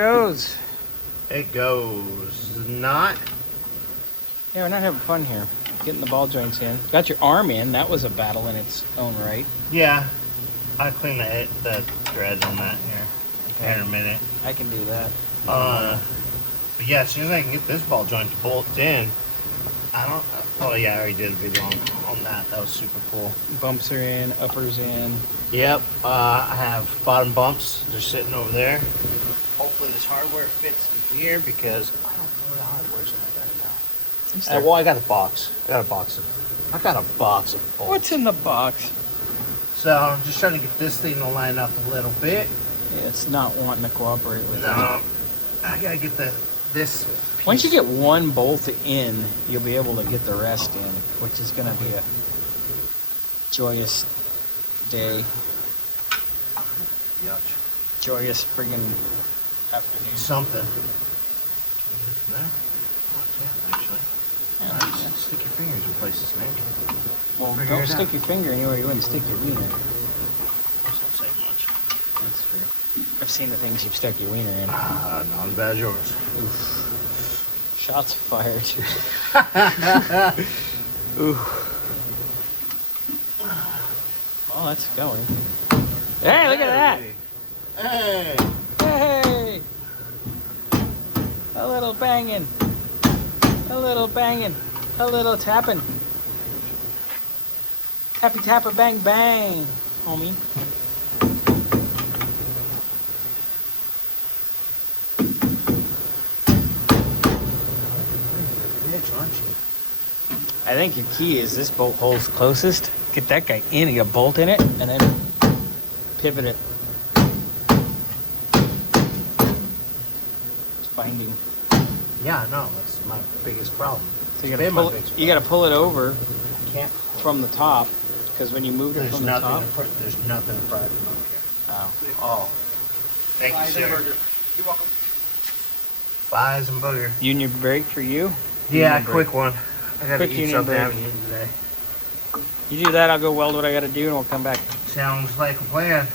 Goes. It goes. Not. Yeah, we're not having fun here. Getting the ball joints in. Got your arm in. That was a battle in its own right. Yeah. I'll clean the threads on that here. Okay. In a minute. I can do that. But yeah, as soon as I can get this ball joint to bolt in, I don't. Oh yeah, I already did a video on that. That was super cool. Bumps are in, uppers in. Yep. I have bottom bumps. They're sitting over there. Hopefully this hardware fits in here because I don't know where the hardware's at right now. Well, I got a box. I got a box of bolts. What's in the box? So I'm just trying to get this thing to line up a little bit. Yeah, it's not wanting to cooperate with No, I gotta get this piece. Once you get one bolt in, you'll be able to get the rest in, which is going to be a joyous day. Yuck. Joyous friggin' afternoon. Something. There? Oh, yeah, actually. Yeah, Nice. Stick your fingers in places, man. Well, Figure don't it stick out. your finger anywhere you wouldn't stick your wiener. That's not saying much. That's true. I've seen the things you've stuck your wiener in. Not as bad as yours. Oof. Shots fired. Ooh. Oh, that's going. Hey, look at that! Hey! Hey! A little banging. A little banging. A little tapping. Tappy tappa bang bang, homie. I think your key is this bolt holds closest. Get that guy in, you got a bolt in it, and then pivot it. It's binding. Yeah, no, that's my biggest problem. So you gotta pull it over I can't. from the top, because when you moved it There's from the nothing top. in front. There's nothing in front of me. Oh. Thank you, sir. You're welcome. Flies and booger. Union break for you? Yeah, Union break. quick one. I gotta Quick eat union something I break. haven't eaten today. You do that, I'll go weld what I gotta do, and we'll come back. Sounds like a plan.